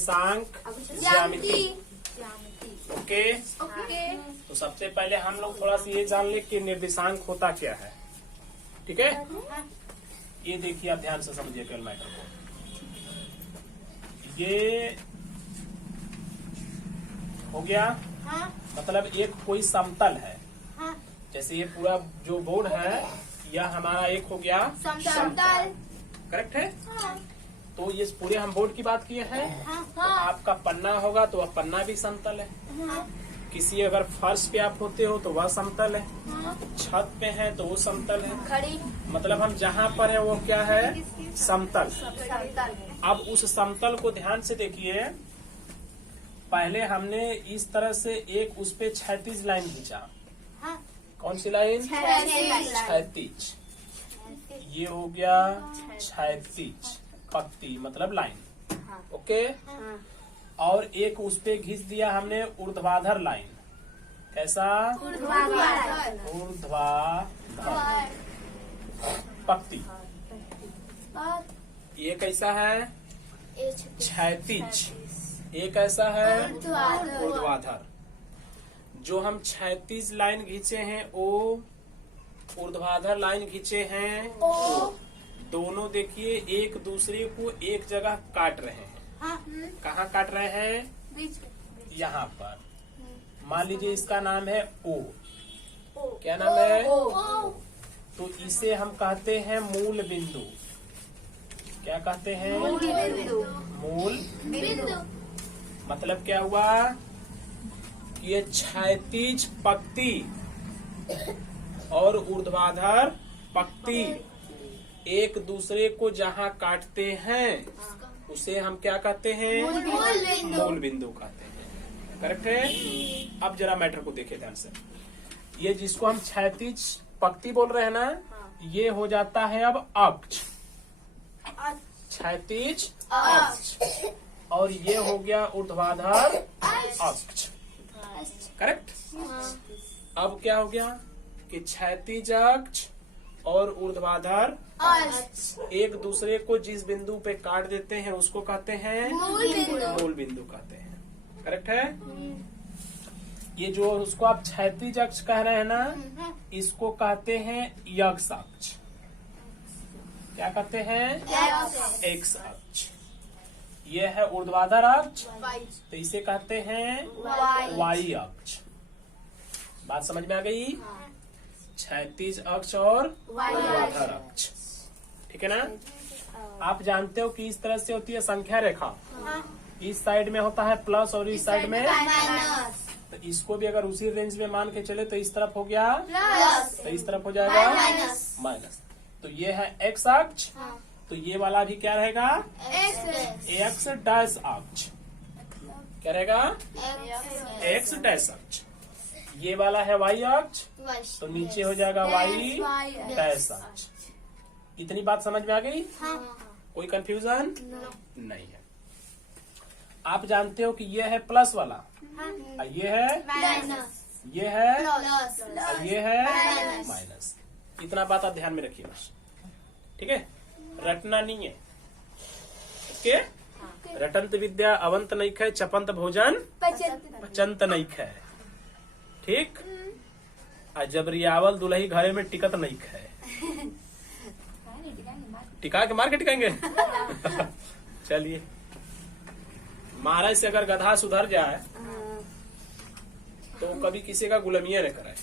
निर्देशांक ज्यामिति। Okay, okay. तो सबसे पहले हम लोग थोड़ा सा ये जान ले कि निर्देशांक होता क्या है। ठीक है, ये देखिए आप ध्यान से समझिए केवल मैटर को। ये हो गया, मतलब एक कोई समतल है। जैसे ये पूरा जो बोर्ड है यह हमारा एक हो गया समतल। करेक्ट है। तो ये पूरे हम बोर्ड की बात किए हैं। तो आपका पन्ना होगा तो वह पन्ना भी समतल है। किसी अगर फर्श पे आप होते हो तो वह समतल है। छत पे है तो वो समतल है। खड़ी। मतलब हम जहाँ पर है वो क्या है, समतल। समतल। अब उस समतल को ध्यान से देखिए। पहले हमने इस तरह से एक उस पे क्षैतिज लाइन खींचा। कौन सी लाइन? क्षैतिज। ये हो गया क्षैतिज पक्ति मतलब लाइन। ओके। और एक उस पे घिस दिया हमने ऊर्ध्वाधर लाइन। कैसा? ऊर्ध्वाधर पक्ति। ये कैसा है? क्षैतिज। ये कैसा है? ऊर्ध्वाधर। जो हम क्षैतिज लाइन खींचे हैं ओ, ऊर्ध्वाधर लाइन खींचे हैं ओ। दोनों देखिए एक दूसरे को एक जगह काट रहे हैं। कहाँ काट रहे हैं? यहाँ पर। मान लीजिए इसका नाम है ओ। क्या नाम है? तो इसे हम कहते हैं मूल बिंदु। क्या कहते हैं? मूल बिंदु। मतलब क्या हुआ? ये क्षैतिज पक्ति और ऊर्ध्वाधर पक्ति एक दूसरे को जहाँ काटते हैं उसे हम क्या कहते हैं? मूल बिंदु कहते हैं। करेक्ट है। अब जरा मैटर को देखें ध्यान से। ये जिसको हम क्षैतिज पक्ति बोल रहे हैं ना, ये हो जाता है अब अक्ष। क्षैतिज अक्ष। और ये हो गया ऊर्ध्वाधर अक्ष। करेक्ट। अब क्या हो गया कि क्षैतिज अक्ष और ऊर्ध्वाधर एक दूसरे को जिस बिंदु पे काट देते हैं उसको कहते हैं मूल बिंदु कहते हैं। करेक्ट है। ये जो उसको आप क्षैतिज अक्ष कह रहे हैं ना, इसको कहते हैं यक्ष अक्ष। क्या कहते हैं? एक्स अक्ष। ये है ऊर्ध्वाधर अक्ष, तो इसे कहते हैं वाई अक्ष। बात समझ में आ गई? क्षैतिज अक्ष और ऊर्ध्वाधर अक्ष। ठीक है ना। आप जानते हो कि इस तरह से होती है संख्या रेखा। इस साइड में होता है प्लस और इस साइड में माइनस। तो इसको भी अगर उसी रेंज में मान के चले तो इस तरफ हो गया प्लस, तो इस तरफ हो जाएगा माइनस। तो ये है एक्स अक्ष। तो ये वाला भी क्या रहेगा? एक्स डैश अक्ष। क्या रहेगा? एक्स डैश अक्ष। ये वाला है वाई अक्ष, तो नीचे हो जाएगा वाई डैश अक्ष। इतनी बात समझ में आ गई? कोई कंफ्यूजन नहीं है। आप जानते हो कि ये है प्लस वाला, ये है माइनस, ये है और ये है माइनस। इतना बात आप ध्यान में रखिए बस। ठीक है, रटना नहीं है। ओके। रटंत विद्या अवंत नहीं खे, चपंत भोजन पचंत नहीं खे। ठीक। और जब रियावल दुल्ही घरे में टिकत नहीं खे। टिका के मार के टिकाएंगे। चलिए, महाराज से अगर गधा सुधर जाए तो कभी किसी का गुलामिया न कराए।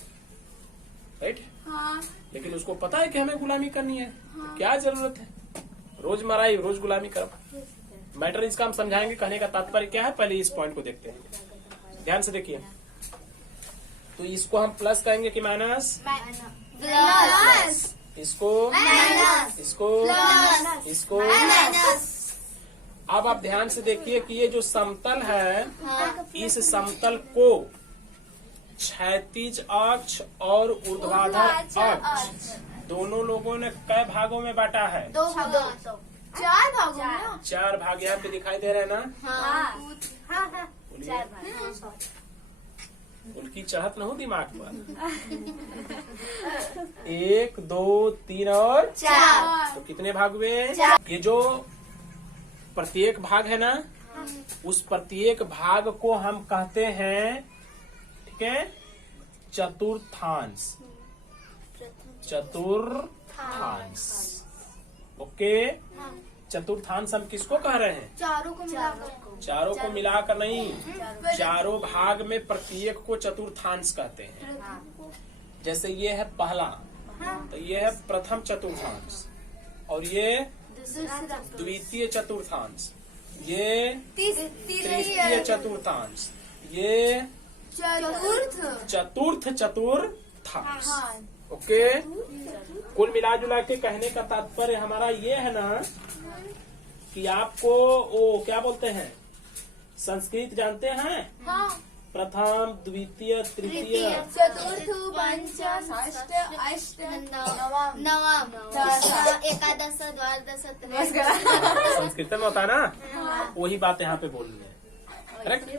राइट। लेकिन उसको पता है कि हमें गुलामी करनी है, तो क्या जरूरत है रोजमर्रा ही रोज गुलामी कर। मैटर इसका हम समझाएंगे। कहने का तात्पर्य क्या है, पहले इस पॉइंट को देखते हैं। ध्यान से देखिए। तो इसको हम प्लस कहेंगे कि माइनस? इसको इसको इसको। अब आप ध्यान से देखिए कि ये जो समतल है, इस समतल को क्षैतिज अक्ष और ऊर्ध्वाधर अक्ष दोनों लोगों ने कई भागों में बांटा है? 2 भागों। 4 भागों में। 4 भाग यहाँ पे दिखाई दे रहे हैं ना? उनकी चाहत न हो दिमाग पर। 1 2 3 और 4। तो कितने भाग हुए? ये जो प्रत्येक भाग है ना, उस प्रत्येक भाग को हम कहते हैं, ठीक है, चतुर्थांश। चतुर्थांश, ओके। चतुर्थांश हम किसको कह रहे हैं? चारों को मिलाकर। चारों को मिलाकर नहीं, चारों भाग में प्रत्येक को चतुर्थांश कहते हैं। जैसे ये है पहला, तो ये है प्रथम चतुर्थांश, और ये द्वितीय चतुर्थांश, ये तृतीय चतुर्थांश, ये चतुर्थ चतुर्थांश, ओके। कुल मिला जुला के कहने का तात्पर्य हमारा ये है ना कि आपको वो क्या बोलते हैं, संस्कृत जानते हैं? हाँ। प्रथम, द्वितीय, तृतीय, चतुर्थ, पंच, षष्ठ, अष्ट, नवम, दश, एकादश, द्वादश, त्रयोदश। संस्कृत में होता है ना, वही बात यहाँ पे बोलनी है। करेक्ट।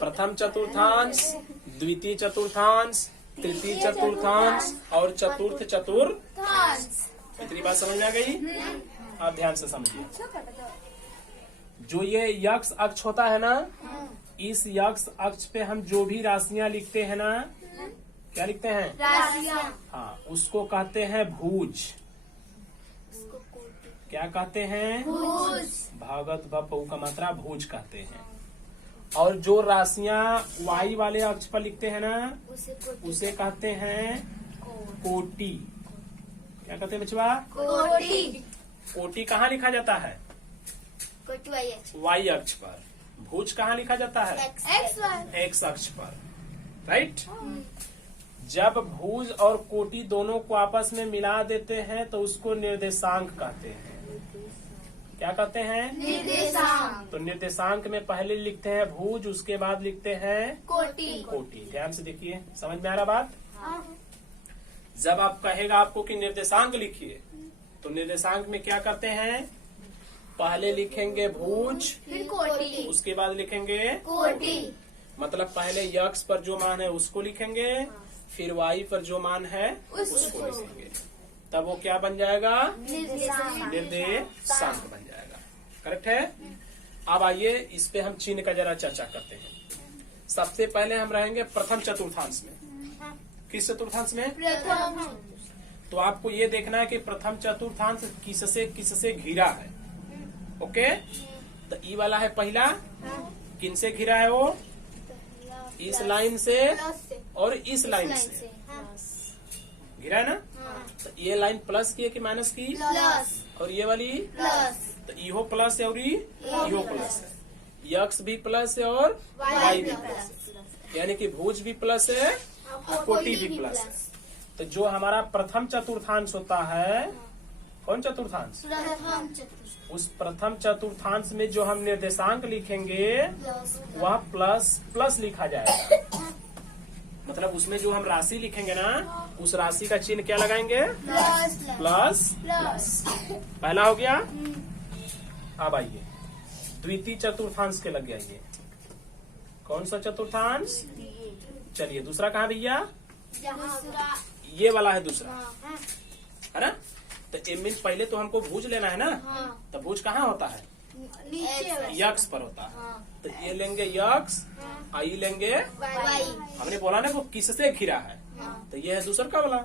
प्रथम चतुर्थांश, द्वितीय चतुर्थांश, तृतीय चतुर्थांश और चतुर्थ चतुर्थांश। इतनी बात समझ में आ गई? आप ध्यान से समझिए। जो ये यक्ष अक्ष होता है ना, इस यक्ष अक्ष पे हम जो भी राशियां लिखते हैं ना, क्या लिखते हैं? राशियां। हाँ, उसको कहते हैं भुज। क्या कहते हैं? भुज। भागवत भपऊ का मात्रा भुज कहते हैं। और जो राशियां वाई वाले अक्ष पर लिखते हैं ना, उसे कहते हैं कोटि। क्या कहते हैं बचवा? कोटि। कोटि कहाँ लिखा जाता है? वाई अक्ष पर। भुज कहाँ लिखा जाता है? एक्स अक्ष पर, राइट। जब भुज और कोटि दोनों को आपस में मिला देते हैं तो उसको निर्देशांक कहते हैं। क्या कहते हैं? निर्देशांक। तो निर्देशांक में पहले लिखते हैं भुज, उसके बाद लिखते हैं कोटि। कोटि। ध्यान से देखिए, समझ में आ रहा बात? जब आप कहेगा आपको कि निर्देशांक लिखिए, तो निर्देशांक में क्या करते हैं? पहले लिखेंगे भुज, फिर कोटि, उसके बाद लिखेंगे कोटि। मतलब पहले यक्ष पर जो मान है उसको लिखेंगे, फिर वाई पर जो मान है उसको लिखेंगे, तब वो क्या बन जाएगा? निर्देशांक बन जाएगा। करेक्ट है। अब आइए इस पे हम चिन्ह का जरा चर्चा करते हैं। सबसे पहले हम रहेंगे प्रथम चतुर्थांश में। किस चतुर्थांश में? प्रथम। तो आपको ये देखना है कि प्रथम चतुर्थांश किससे घिरा है, ओके। तो ई वाला है पहला, किनसे घिरा है वो? इस लाइन से और इस लाइन से घिरा है ना। तो ये लाइन प्लस की है कि माइनस की? प्लस। और ये वाली प्लस। तो इहो प्लस है और इहो प्लस है। यक्ष भी प्लस है और वाई भी प्लस है, यानी कि भुज भी प्लस है, कोटि भी प्लस है। तो जो हमारा प्रथम चतुर्थांश होता है, कौन चतुर्थांश? प्रथम। उस प्रथम चतुर्थांश में जो हम निर्देशांक लिखेंगे वह प्लस लिखा जाएगा। मतलब उसमें जो हम राशि लिखेंगे ना, उस राशि का चिन्ह क्या लगाएंगे? प्लस। पहला हो गया। अब आइए द्वितीय चतुर्थांश के लग गया। ये कौन सा चतुर्थांश? चलिए दूसरा कहाँ भैया? ये वाला है दूसरा, है ना। तो एमिन पहले तो हमको भुज लेना है ना, तो भुज कहाँ होता है? यक्ष पर होता है। तो ये लेंगे यक्ष, आई लेंगे वाई। हमने बोला ना वो किससे घिरा है, तो ये है दूसर का वाला।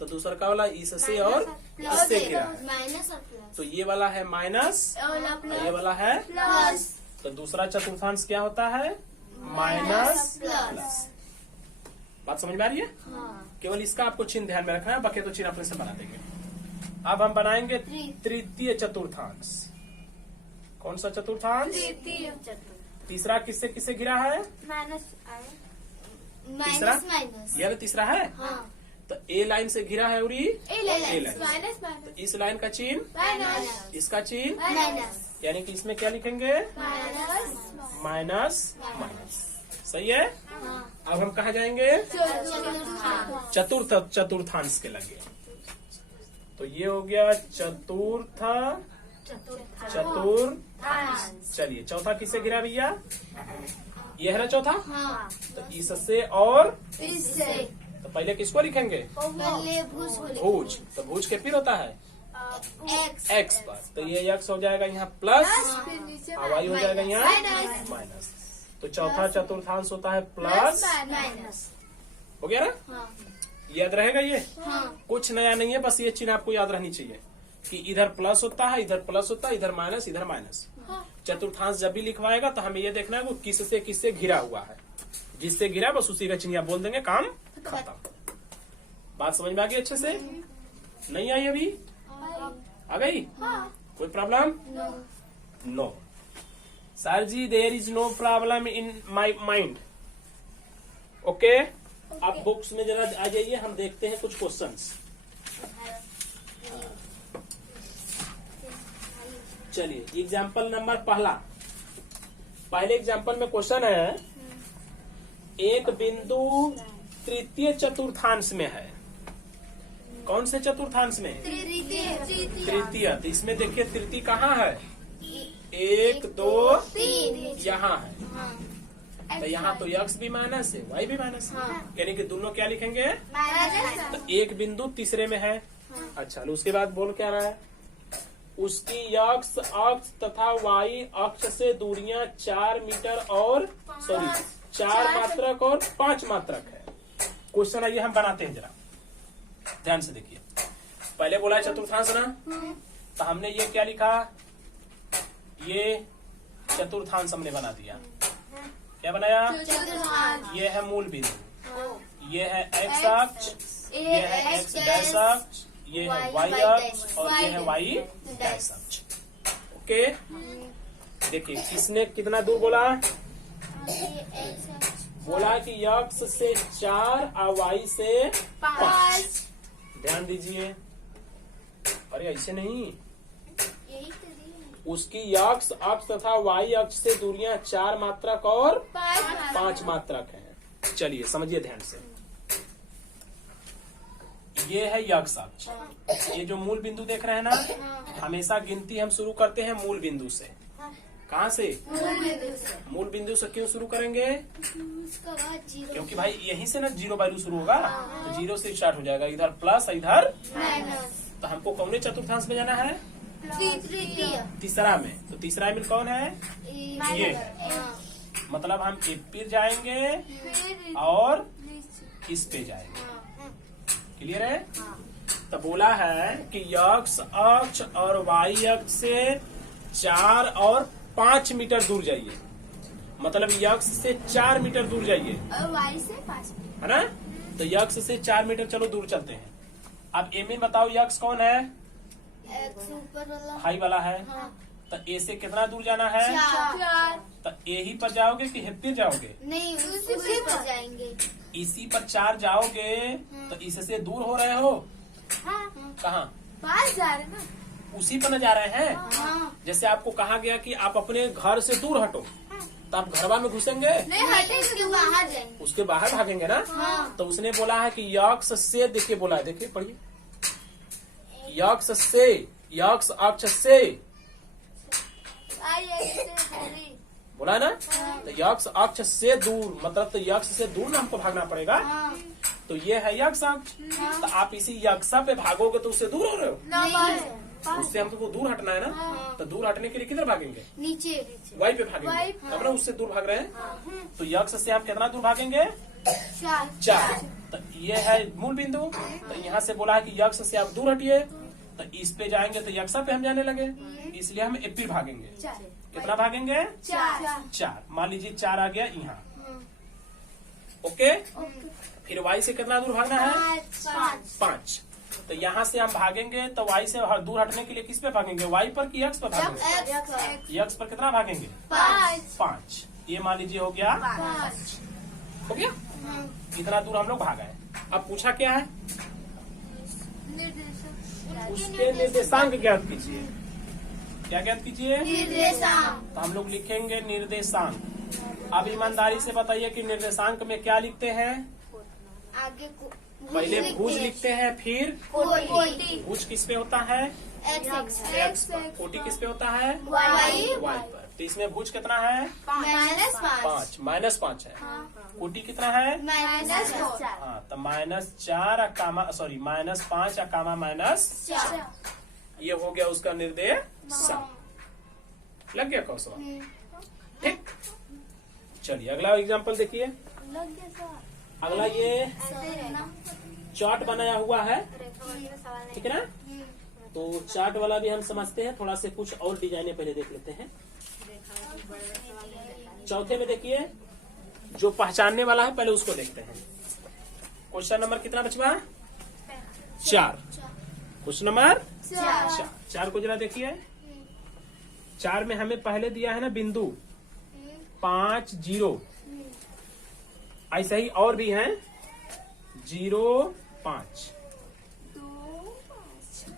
तो दूसर का वाला इससे और इससे घिरा है, माइनस और प्लस। तो ये वाला है माइनस और ये वाला है प्लस। तो दूसरा चतुर्थांश क्या होता है? Minus plus. बात समझ में आ रही है? केवल इसका आपको चिन्ह ध्यान में रखना है, बाकी तो चिन्ह अपने से बना देंगे। अब हम बनाएंगे तृतीय चतुर्थांश। कौन सा चतुर्थांश? तृतीय। तीसरा किससे किससे घिरा है? माइनस तीसरा? माइनस। यह तीसरा है। तो ए लाइन से घिरा है और ए लाइन। माइनस तो इस लाइन का चिन्ह, माइनस। इसका चिन्ह, माइनस। यानी कि इसमें क्या लिखेंगे? माइनस। सही है। अब हम कहाँ जाएंगे? चतुर्थांश के लगे। तो ये हो गया चतुर्थ चतुर्थांश। चलिए चौथा किससे घिरा भैया? ये है ना चौथा। तो इससे और इससे। तो पहले किसको लिखेंगे? पहले भुज। भुज। तो भुज के फिर होता है एक्स पर, तो ये एक्स हो जाएगा यहाँ प्लस और वाई हो जाएगा यहाँ माइनस। माइनस। तो चौथा चतुर्थांश होता है प्लस, माइनस। हो गया ना? याद रहेगा ये? कुछ नया नहीं है, बस ये चीज आपको याद रहनी चाहिए कि इधर प्लस होता है, इधर प्लस होता है, इधर माइनस, इधर माइनस। चतुर्थांश जब भी लिखवाएगा तो हमें ये देखना है वो किससे किससे घिरा हुआ है। जिससे घिरा बस उसी का चिन्ह बोल देंगे, काम खत्म। बात समझ में आ गई अच्छे से? नहीं आई अभी? आ गई? कोई problem? No sir ji, there is no problem in my mind. Okay, आप बुक्स में जरा आ जाइए, हम देखते हैं कुछ क्वेश्चंस। चलिए एग्जाम्पल नंबर पहले एग्जाम्पल में क्वेश्चन है, एक बिंदु तृतीय चतुर्थांश में है। कौन से चतुर्थांश में? तृतीय। तो इसमें देखिए तृतीय कहाँ है? 1 2 3 यहाँ है। तो यहाँ तो x भी माइनस है, y भी माइनस है, यानी कि दोनों क्या लिखेंगे? तो एक बिंदु तीसरे में है। अच्छा, उसके बाद बोल क्या रहा है? उसकी x अक्ष तथा y अक्ष से दूरियां 4 मीटर और 4 मात्रक और 5 मात्रक है। क्वेश्चन आइए हम बनाते हैं, जरा ध्यान से देखिए। पहले बोला है चतुर्थांश ना, तो हमने ये क्या लिखा? ये चतुर्थांश हमने बना दिया। क्या बनाया? ये है मूल बिंदु, ये है x अक्ष, ये है x डैश अक्ष, ये है y अक्ष और ये है y डैश अक्ष। ओके, देखिए किसने कितना दूर बोला? बोला कि x से 4 और y से 5। ध्यान दीजिए, अरे ऐसे नहीं, उसकी x अक्ष तथा y अक्ष से दूरियां 4 मात्रक और 5 मात्रक हैं। चलिए समझिए ध्यान से। ये है x अक्ष, ये जो मूल बिंदु देख रहे हैं ना, हमेशा गिनती हम शुरू करते हैं मूल बिंदु से। कहाँ से? मूल बिंदु से। क्यों शुरू करेंगे? क्योंकि भाई यहीं से ना जीरो वैल्यू शुरू होगा, तो जीरो से स्टार्ट हो जाएगा, इधर प्लस इधर माइनस। तो हमको कौन चतुर्थांश में जाना है? तीसरा में। तो तीसरा में कौन है? ये है। मतलब हम एक पे जाएंगे और इस पे जाएंगे। क्लियर है? तो बोला है कि x अक्ष और y अक्ष से 4 और 5 मीटर दूर जाइए। मतलब x से 4 मीटर दूर जाइए और y से 5 है ना? तो x से 4 मीटर चलो दूर चलते हैं। अब ए में बताओ x कौन है? x ऊपर वाला हाई वाला है। तो ए से कितना दूर जाना है? 4। तो ए ही पर जाओगे कि फिर जाओगे? नहीं, उसी पर जाएंगे। इसी पर 4 जाओगे तो इससे दूर हो रहे हो। कहाँ? पास जा रहे ना, उसी पर न जा रहे हैं। जैसे आपको कहा गया कि आप अपने घर से दूर हटो, तो आप घरवा में घुसेंगे नहीं, हटेंगे बाहर जाएंगे, उसके बाहर भागेंगे ना। तो उसने बोला है कि x से, देखिए बोला है, देखिए पढ़िए, x से, x अक्ष से बोला है ना। तो x अक्ष से दूर, मतलब तो x से दूर ना हमको भागना पड़ेगा। तो ये है x अक्ष। तो आप इसी x पे भागोगे तो उससे दूर हो रहे हो। उससे हमको दूर हटना है ना। तो दूर हटने के लिए किधर भागेंगे? नीचे। y पे भागेंगे, तब ना उससे दूर भाग रहे हैं। तो x से आप कितना दूर भागेंगे? 4। तो ये है मूल बिंदु। तो यहाँ से बोला है कि x से आप दूर हटिए, तो इस पे जाएंगे तो x पे हम जाने लगे, इसलिए हम ए पे भागेंगे। कितना भागेंगे? 4। मान लीजिए 4 आ गया यहाँ। ओके, फिर y से कितना दूर भागना है? 5। तो यहाँ से हम भागेंगे तो y से दूर हटने के लिए किस पे भागेंगे? y पर कि x पर भागेंगे? x पर कितना भागेंगे? 5। ये मान लीजिए हो गया 5। हो गया, इतना दूर हम लोग भागा है। अब पूछा क्या है? उसके निर्देशांक ज्ञात कीजिए। क्या ज्ञात कीजिए? निर्देशांक। तो हम लोग लिखेंगे निर्देशांक। अब ईमानदारी से बताइए कि निर्देशांक में क्या लिखते हैं? आगे पहले भुज लिखते हैं, फिर कोटि। भुज किस पे होता है? x पर। कोटि किस पे होता है? y पर। तो इसमें भुज कितना है? -5। -5 है। कोटि कितना है? -4। हाँ, तो -4 -5 -4। ये हो गया उसका निर्देशांक। लग गया कौशल? ठीक, चलिए अगला एग्जाम्पल देखिए। अगला ये चार्ट बनाया हुआ है, ठीक है ना? तो चार्ट वाला भी हम समझते हैं, थोड़ा से कुछ और डिजाइने पहले देख लेते हैं। चौथे में देखिए, जो पहचानने वाला है पहले उसको देखते हैं। क्वेश्चन नंबर कितना बचवा? 4। क्वेश्चन नंबर 4 को जरा देखिए। 4 में हमें पहले दिया है ना बिंदु 5 0, ऐसा ही और भी हैं 0 5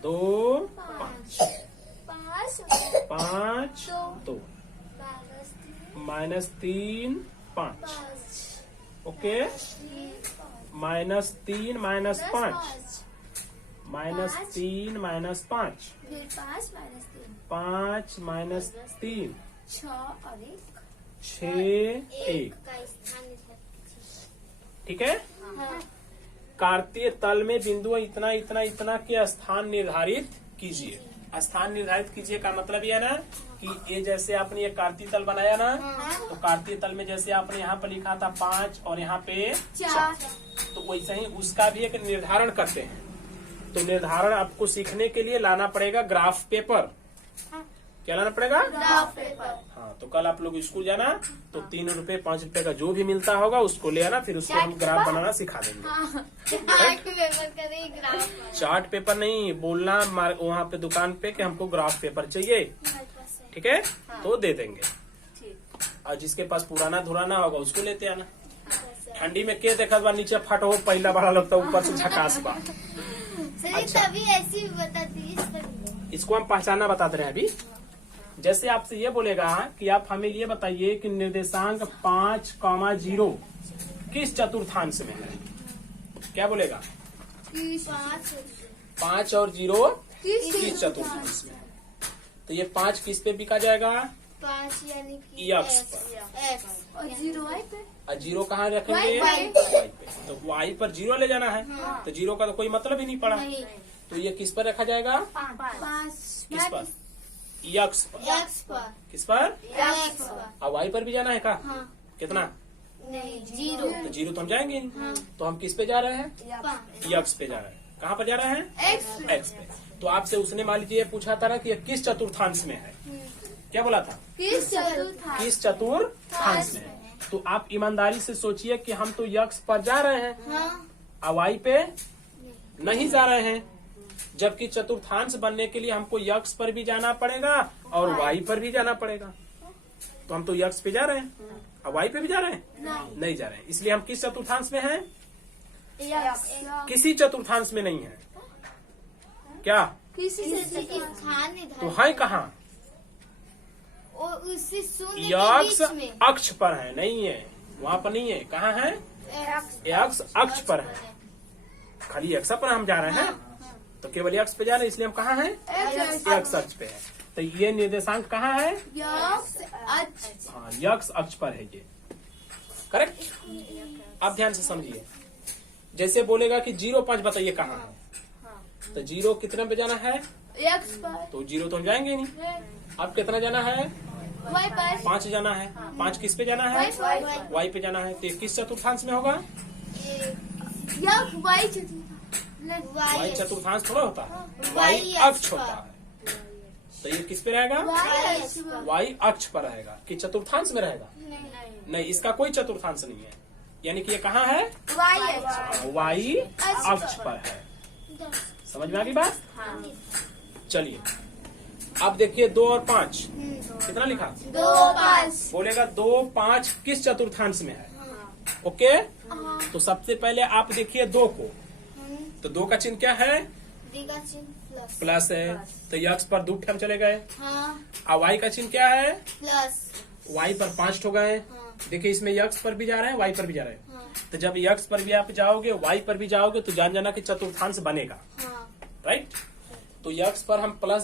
2 5 5 2 -3 5, ओके, -3 -5 -3 -5 5 -3 6 1, ठीक है। कार्तीय तल में बिंदु इतना इतना इतना के स्थान निर्धारित कीजिए। स्थान निर्धारित कीजिए का मतलब ये है ना कि ये जैसे आपने ये कार्तीय तल बनाया ना, तो कार्तीय तल में जैसे आपने यहाँ पे लिखा था 5 और यहाँ पे 4, तो वैसे ही उसका भी एक निर्धारण करते हैं। तो निर्धारण आपको सीखने के लिए लाना पड़ेगा ग्राफ पेपर। क्या लाना पड़ेगा? Graph paper. हाँ, तो कल आप लोग स्कूल जाना तो 3 रुपए 5 रुपए का जो भी मिलता होगा उसको ले आना, फिर उसको हम ग्राफ बनाना सिखा देंगे। चार्ट पेपर नहीं बोलना वहाँ पे दुकान पे कि हमको ग्राफ पेपर चाहिए, ठीक है, तो दे देंगे। और जिसके पास पुराना धुराना होगा उसको लेते आना। ठंडी में के देखा बा नीचे फट हो, पहला बड़ा लगता ऊपर से झकास बा। अच्छा, तभी ऐसी बताती, इसको हम पहचाना बताते रहे अभी। जैसे आपसे ये बोलेगा कि आप हमें ये बताइए कि निर्देशांक 5,0 किस चतुर्थांश में है। क्या बोलेगा? 5 और 0 किस चतुर्थांश में है। तो ये 5 किस पे बिका जाएगा? 5 यानी कि x पर, और 0 y पे। और 0 कहाँ रखेंगे? Y पे। तो y पर 0 ले जाना है, तो 0 का तो कोई मतलब ही नहीं पड़ा। तो ये किस पर रखा जाएगा? 5 किस पर? x पर। किस पर? और y पर भी जाना है का? कितना? नहीं, 0। तो 0 तो हम जाएंगे नहीं। तो हम किस पे जा रहे हैं? x पे जा रहे हैं। कहाँ पर जा रहे हैं? x पे। तो आपसे उसने मान लीजिए पूछा था ना कि ये किस चतुर्थांश में है। क्या बोला था? किस चतुर्थांश में है। तो आप ईमानदारी से सोचिए कि हम तो x पर जा रहे हैं और y पे नहीं जा रहे हैं, जबकि चतुर्थांश बनने के लिए हमको x पर भी जाना पड़ेगा और y पर भी जाना पड़ेगा। तो हम तो x पे जा रहे हैं और y पे भी जा रहे हैं? नहीं जा रहे हैं। इसलिए हम किस चतुर्थांश में हैं? किसी चतुर्थांश में नहीं है। क्या? किसी स्थान निर्धारित। तो है कहाँ? और उससे शून्य x के बीच में। अक्ष पर है, नहीं है वहाँ पर नहीं है। कहाँ है? x अक्ष पर है। खाली x पर हम जा रहे हैं, तो केवल x पे जा रहे हैं, इसलिए हम कहाँ हैं? x अक्ष पे है। तो ये निर्देशांक कहाँ है? x अक्ष पर है ये। करेक्ट। अब ध्यान से समझिए। जैसे बोलेगा कि 0 5 बताइए कहाँ है, तो 0 कितने पे जाना है? x पर। तो 0 तो हम जाएंगे नहीं। अब कितना जाना है? y पर। 5 जाना है। 5 किस पे जाना है? y पे जाना है। तो ये किस चतुर्थांश में होगा? y चतुर्थांश थोड़ा होता है, y अक्ष होता है। तो ये किस पे रहेगा? y अक्ष पर रहेगा कि चतुर्थांश में रहेगा? नहीं, इसका कोई चतुर्थांश नहीं है। यानी कि ये कहाँ है? y अक्ष पर है। समझ में आ गई बात? चलिए अब देखिए 2 और 5 कितना लिखा? 2 5। बोलेगा 2 5 किस चतुर्थांश में है। ओके, तो सबसे पहले आप देखिए 2 को, तो 2 का चिन्ह क्या है? प्लस है। तो x पर 2 ठम चले गए। और y का चिन्ह क्या है? प्लस। y पर 5 ठो गए। देखिए इसमें x पर भी जा रहे हैं, y पर भी जा रहे हैं। तो जब x पर भी आप जाओगे, y पर भी जाओगे, तो जान जाना कि चतुर्थांश बनेगा। राइट। तो x पर हम प्लस